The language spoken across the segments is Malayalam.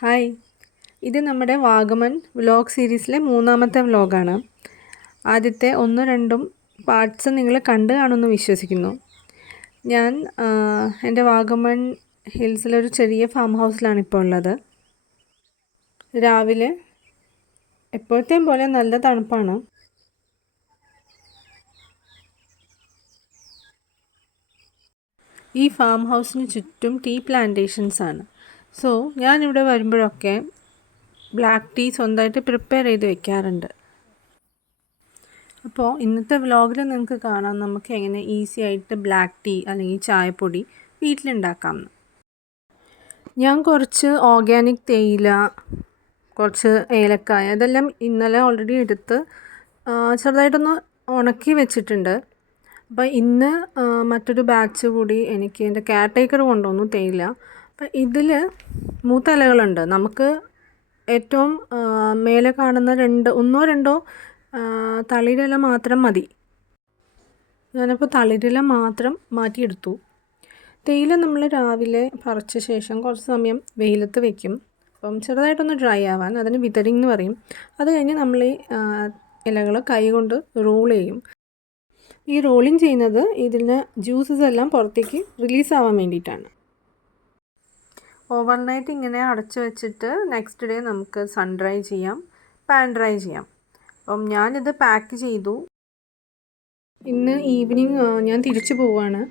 ഹായ്, ഇത് നമ്മുടെ വാഗമൺ വ്ലോഗ് സീരീസിലെ മൂന്നാമത്തെ വ്ലോഗാണ്. ആദ്യത്തെ ഒന്നും രണ്ടും പാർട്സ് നിങ്ങൾ കണ്ടു കാണുമെന്ന് വിശ്വസിക്കുന്നു. ഞാൻ എൻ്റെ വാഗമൺ ഹിൽസിലൊരു ചെറിയ ഫാം ഹൗസിലാണ് ഇപ്പോൾ ഉള്ളത്. രാവിലെ എപ്പോഴത്തെയും പോലെ നല്ല തണുപ്പാണ്. ഈ ഫാം ഹൗസിന് ചുറ്റും ടീ പ്ലാന്റേഷൻസ് ആണ്. സോ ഞാനിവിടെ വരുമ്പോഴൊക്കെ ബ്ലാക്ക് ടീ സ്വന്തമായിട്ട് പ്രിപ്പയർ ചെയ്ത് വെക്കാറുണ്ട്. അപ്പോൾ ഇന്നത്തെ വ്ലോഗിൽ നിങ്ങൾക്ക് കാണാം നമുക്ക് എങ്ങനെ ഈസി ആയിട്ട് ബ്ലാക്ക് ടീ അല്ലെങ്കിൽ ചായപ്പൊടി വീട്ടിലുണ്ടാക്കാമെന്ന്. ഞാൻ കുറച്ച് ഓർഗാനിക് തേയില, കുറച്ച് ഏലക്കായ ഇതെല്ലാം ഇന്നലെ ഓൾറെഡി എടുത്ത് ചെറുതായിട്ടൊന്ന് ഉണക്കി വെച്ചിട്ടുണ്ട്. അപ്പോൾ ഇന്ന് മറ്റൊരു ബാച്ച് കൂടി എനിക്ക് എൻ്റെ കെയർ ടേക്കർ കൊണ്ടുവന്നു തേയില. അപ്പം ഇതിൽ മൂത്ത ഇലകളുണ്ട്. നമുക്ക് ഏറ്റവും മേലെ കാണുന്ന ഒന്നോ രണ്ടോ തളിരില മാത്രം മതി. ഞാനപ്പോൾ തളിരില മാത്രം മാറ്റിയെടുത്തു. തേയില നമ്മൾ രാവിലെ പറിച്ച ശേഷം കുറച്ച് സമയം വെയിലത്ത് വെക്കും. അപ്പം ചെറുതായിട്ടൊന്ന് ഡ്രൈ ആവാൻ, അതിന് വിതറിംഗ് എന്ന് പറയും. അത് കഴിഞ്ഞ് നമ്മൾ ഈ ഇലകൾ കൈ കൊണ്ട് റോൾ ചെയ്യും. ഈ റോളിങ് ചെയ്യുന്നത് ഇതിന് ജ്യൂസസ് എല്ലാം പുറത്തേക്ക് റിലീസ് ആവാൻ വേണ്ടിയിട്ടാണ്. ഓവർനൈറ്റ് ഇങ്ങനെ അടച്ചു വെച്ചിട്ട് നെക്സ്റ്റ് ഡേ നമുക്ക് സൺ ഡ്രൈ ചെയ്യാം, പാൻ ഡ്രൈ ചെയ്യാം. അപ്പം ഞാനിത് പാക്ക് ചെയ്തു. ഇന്ന് ഈവനിങ് ഞാൻ തിരിച്ചു പോവാണ്.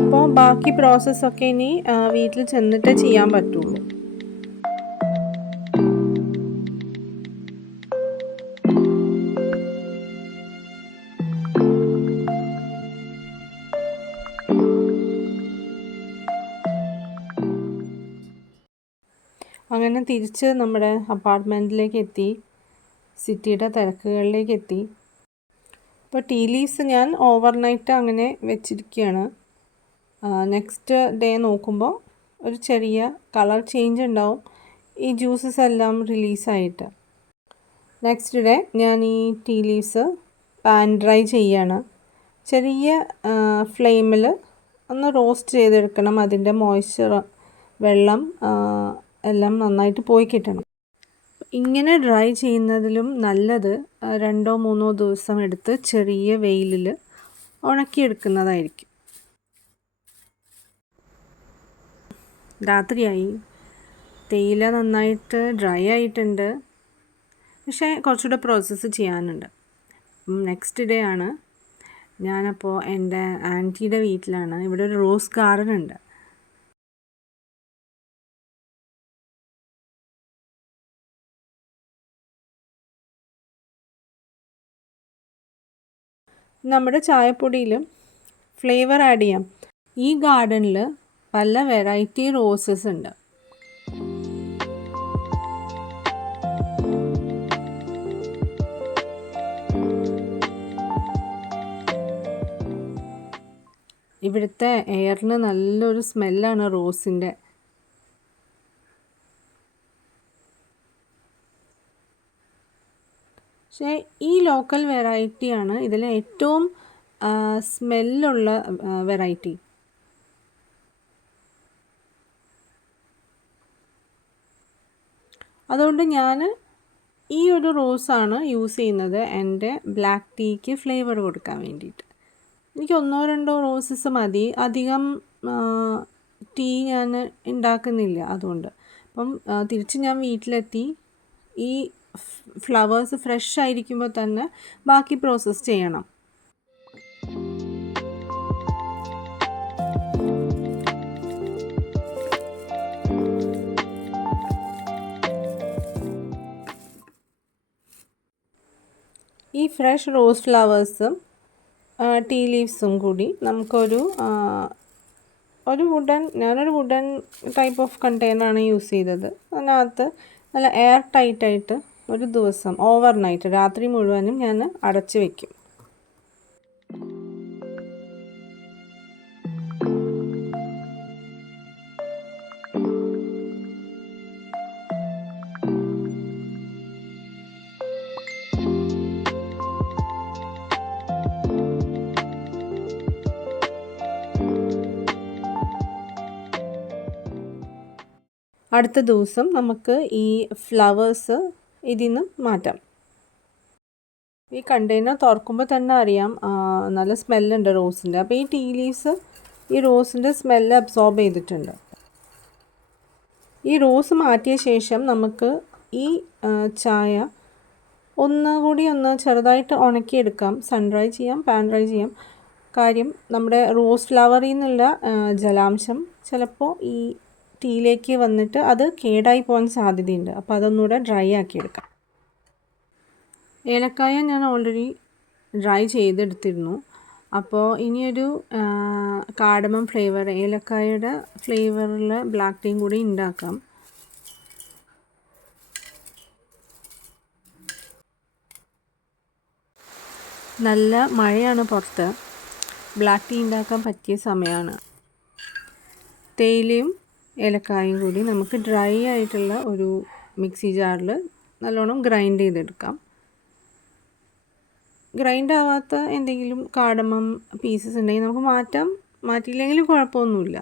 അപ്പോൾ ബാക്കി പ്രോസസ്സൊക്കെ ഇനി വീട്ടിൽ ചെന്നിട്ടേ ചെയ്യാൻ പറ്റുള്ളൂ. അങ്ങനെ തിരിച്ച് നമ്മുടെ അപ്പാർട്ട്മെൻറ്റിലേക്ക് എത്തി, സിറ്റിയുടെ തിരക്കുകളിലേക്ക് എത്തി. ഇപ്പോൾ ടീ ലീവ്സ് ഞാൻ ഓവർനൈറ്റ് അങ്ങനെ വെച്ചിരിക്കുകയാണ്. നെക്സ്റ്റ് ഡേ നോക്കുമ്പോൾ ഒരു ചെറിയ കളർ ചേഞ്ച് ഉണ്ടാവും ഈ ജ്യൂസസ് എല്ലാം റിലീസായിട്ട്. നെക്സ്റ്റ് ഡേ ഞാൻ ഈ ടീ ലീവ്സ് പാൻ ഡ്രൈ ചെയ്യാണ്. ചെറിയ ഫ്ലെയിമിൽ ഒന്ന് റോസ്റ്റ് ചെയ്തെടുക്കണം. അതിൻ്റെ മോയ്സ്ചർ, വെള്ളം എല്ലാം നന്നായിട്ട് പോയി കിട്ടണം. ഇങ്ങനെ ഡ്രൈ ചെയ്യുന്നതിലും നല്ലത് 2-3 ദിവസം എടുത്ത് ചെറിയ വെയിലിൽ ഉണക്കിയെടുക്കുന്നതായിരിക്കും. രാത്രിയായി, തേയില നന്നായിട്ട് ഡ്രൈ ആയിട്ടുണ്ട്. പക്ഷേ കുറച്ചുകൂടെ പ്രോസസ്സ് ചെയ്യാനുണ്ട്. നെക്സ്റ്റ് ഡേ ആണ്. ഞാനപ്പോൾ എൻ്റെ ആൻറ്റിയുടെ വീട്ടിലാണ്. ഇവിടെ ഒരു റോസ് ഗാർഡൻ ഉണ്ട്. നമ്മുടെ ചായപ്പൊടിയിലും ഫ്ലേവർ ആഡ് ചെയ്യാം. ഈ ഗാർഡനിൽ പല വെറൈറ്റി റോസസ് ഉണ്ട്. ഇവിടുത്തെ എയറിന് നല്ലൊരു സ്മെല്ലാണ് റോസിൻ്റെ. പക്ഷേ ഈ ലോക്കൽ വെറൈറ്റിയാണ് ഇതിൽ ഏറ്റവും സ്മെല്ലുള്ള വെറൈറ്റി. അതുകൊണ്ട് ഞാൻ ഈ ഒരു റോസാണ് യൂസ് ചെയ്യുന്നത് എൻ്റെ ബ്ലാക്ക് ടീക്ക് ഫ്ലേവർ കൊടുക്കാൻ വേണ്ടിയിട്ട്. എനിക്ക് 1-2 റോസസ് മതി. അധികം ടീ ഞാൻ ഉണ്ടാക്കുന്നില്ല അതുകൊണ്ട്. അപ്പം തിരിച്ച് ഞാൻ വീട്ടിലെത്തി. ഈ ഫ്ലവേഴ്സ് ഫ്രഷ് ആയിരിക്കുമ്പോൾ തന്നെ ബാക്കി പ്രോസസ്സ് ചെയ്യണം. ഈ ഫ്രഷ് റോസ് ഫ്ലവേഴ്സും ടീ ലീവ്സും കൂടി നമുക്കൊരു ഞാനൊരു വുഡൻ ടൈപ്പ് ഓഫ് കണ്ടെയ്നറാണ് യൂസ് ചെയ്തത്. അതിനകത്ത് നല്ല എയർ ടൈറ്റായിട്ട് ഒരു ദിവസം ഓവർനൈറ്റ് രാത്രി മുഴുവനും ഞാൻ അടച്ച് വയ്ക്കും. അടുത്ത ദിവസം നമുക്ക് ഈ ഫ്ലവേഴ്സ് ഇതിൽ നിന്ന് മാറ്റാം. ഈ കണ്ടെയ്നർ തുറക്കുമ്പോൾ തന്നെ അറിയാം നല്ല സ്മെല്ലുണ്ട് റോസിൻ്റെ. അപ്പോൾ ഈ ടീ ലീവ്സ് ഈ റോസിൻ്റെ സ്മെല്ല് അബ്സോർബ് ചെയ്തിട്ടുണ്ട്. ഈ റോസ് മാറ്റിയ ശേഷം നമുക്ക് ഈ ചായ ഒന്നുകൂടി ചെറുതായിട്ട് ഉണക്കിയെടുക്കാം. സൺ ഡ്രൈ ചെയ്യാം, പാൻ ഡ്രൈ ചെയ്യാം. കാര്യം നമ്മുടെ റോസ് ഫ്ലവറിൽ നിന്നുള്ള ജലാംശം ചിലപ്പോൾ ഈ ടീയിലേക്ക് വന്നിട്ട് അത് കേടായി പോകാൻ സാധ്യതയുണ്ട്. അപ്പോൾ അതൊന്നുകൂടെ ഡ്രൈ ആക്കിയെടുക്കാം. ഏലക്കായ ഞാൻ ഓൾറെഡി ഡ്രൈ ചെയ്തെടുത്തിരുന്നു. അപ്പോൾ ഇനിയൊരു കാർഡമം ഫ്ലേവർ, ഏലക്കായയുടെ ഫ്ലേവറിൽ ബ്ലാക്ക് ടീയും കൂടി ഉണ്ടാക്കാം. നല്ല മഴയാണ് പുറത്ത്. ബ്ലാക്ക് ടീ ഉണ്ടാക്കാൻ പറ്റിയ സമയമാണ്. തേയിലയും ഏലക്കായും കൂടി നമുക്ക് ഡ്രൈ ആയിട്ടുള്ള ഒരു മിക്സി ജാറിൽ നല്ലോണം ഗ്രൈൻഡ് ചെയ്തെടുക്കാം. ഗ്രൈൻഡ് ആവാത്ത എന്തെങ്കിലും കാർഡമം പീസസ് ഉണ്ടെങ്കിൽ നമുക്ക് മാറ്റാം. മാറ്റിയില്ലെങ്കിലും കുഴപ്പമൊന്നുമില്ല.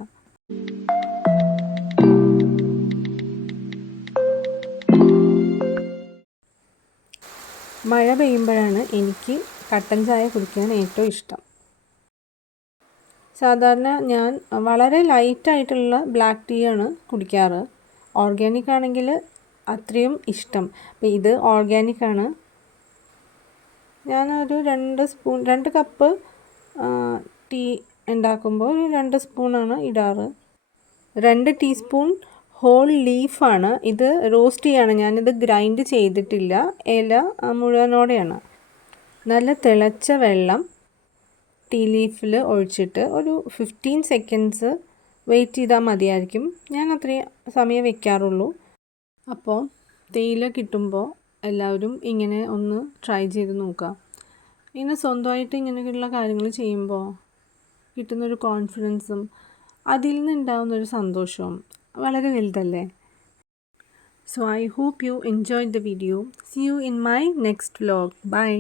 മഴ പെയ്യുമ്പോഴാണ് എനിക്ക് കട്ടൻ ചായ കുടിക്കാൻ ഏറ്റവും ഇഷ്ടം. സാധാരണ ഞാൻ വളരെ ലൈറ്റായിട്ടുള്ള ബ്ലാക്ക് ടീ ആണ് കുടിക്കാറ്. ഓർഗാനിക് ആണെങ്കിൽ അത്രയും ഇഷ്ടം. അപ്പോൾ ഇത് ഓർഗാനിക് ആണ്. ഞാനൊരു 2 കപ്പ് ടീ ഉണ്ടാക്കുമ്പോൾ ഒരു 2 സ്പൂണാണ് ഇടാറ്. 2 ടീസ്പൂൺ ഹോൾ ലീഫാണ്. ഇത് റോസ്റ്റ് ടീയാണ്. ഞാനിത് ഗ്രൈൻഡ് ചെയ്തിട്ടില്ല. ഇല മുഴുവനോടെയാണ്. നല്ല തിളച്ച വെള്ളം ടീ ലീഫിൽ ഒഴിച്ചിട്ട് ഒരു 15 സെക്കൻഡ്സ് വെയിറ്റ് ചെയ്താൽ മതിയായിരിക്കും. ഞാൻ അത്രയും സമയം വെക്കാറുള്ളൂ. അപ്പോൾ തേയില കിട്ടുമ്പോൾ എല്ലാവരും ഇങ്ങനെ ഒന്ന് ട്രൈ ചെയ്ത് നോക്കുക. ഇങ്ങനെ സ്വന്തമായിട്ട് ഇങ്ങനെയുള്ള കാര്യങ്ങൾ ചെയ്യുമ്പോൾ കിട്ടുന്നൊരു കോൺഫിഡൻസും അതിൽ നിന്നുണ്ടാകുന്നൊരു സന്തോഷവും വളരെ വലുതല്ലേ. So I hope you enjoyed the video. See you in my next vlog. Bye.